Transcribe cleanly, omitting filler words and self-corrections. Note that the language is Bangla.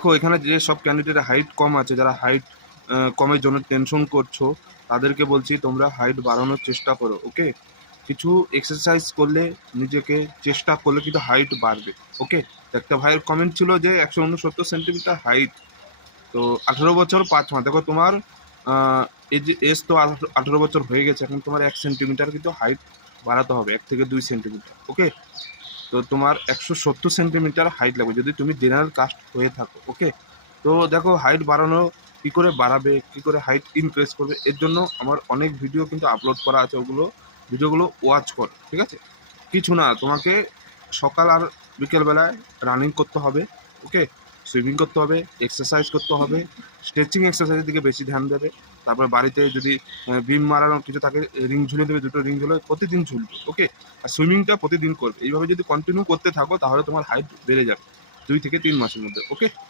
দেখো এখানে যে সব ক্যান্ডিডেটের হাইট কম আছে, যারা হাইট কমের জন্য টেনশন করছো, তাদেরকে বলছি তোমরা হাইট বাড়ানোর চেষ্টা করো। ওকে, কিছু এক্সারসাইজ করলে, নিজেকে চেষ্টা করলে কিন্তু হাইট বাড়বে। ওকে, একটা ভাইয়ের কমেন্ট ছিল যে 169 সেন্টিমিটার হাইট, তো 18 বছর 5 মাস। দেখো তোমার এই যে এজ তো 18 বছর হয়ে গেছে, এখন তোমার 1 সেন্টিমিটার কিন্তু হাইট বাড়াতে হবে, 1 থেকে 2 সেন্টিমিটার। ওকে, তো তোমার 170 সেন্টিমিটার হাইট লাগবে যদি তুমি জেনারেল কাস্ট হয়ে থাকো। ওকে, তো দেখো হাইট বাড়ানো কী করে বাড়াবে, কী করে হাইট ইনক্রিজ করবে, এর জন্য আমার অনেক ভিডিও কিন্তু আপলোড করা আছে, ওগুলো ভিডিওগুলো ওয়াচ করো। ঠিক আছে, কিছু না, তোমাকে সকাল আর বিকেলবেলায় রানিং করতে হবে। ওকে, সুইমিং করতে হবে, এক্সারসাইজ করতে হবে, স্ট্রেচিং এক্সারসাইজের দিকে বেশি ধ্যান দেবে। তারপরে বাড়িতে যদি বিম মারানো কিছু থাকে, রিং ঝুলিয়ে দেবে, 2টো রিং ঝুলে প্রতিদিন ঝুলবে। ওকে, আর সুইমিংটা প্রতিদিন করবে। এইভাবে যদি কন্টিনিউ করতে থাকো তাহলে তোমার হাইট বেড়ে যাবে 2 থেকে 3 মাসের মধ্যে। ওকে।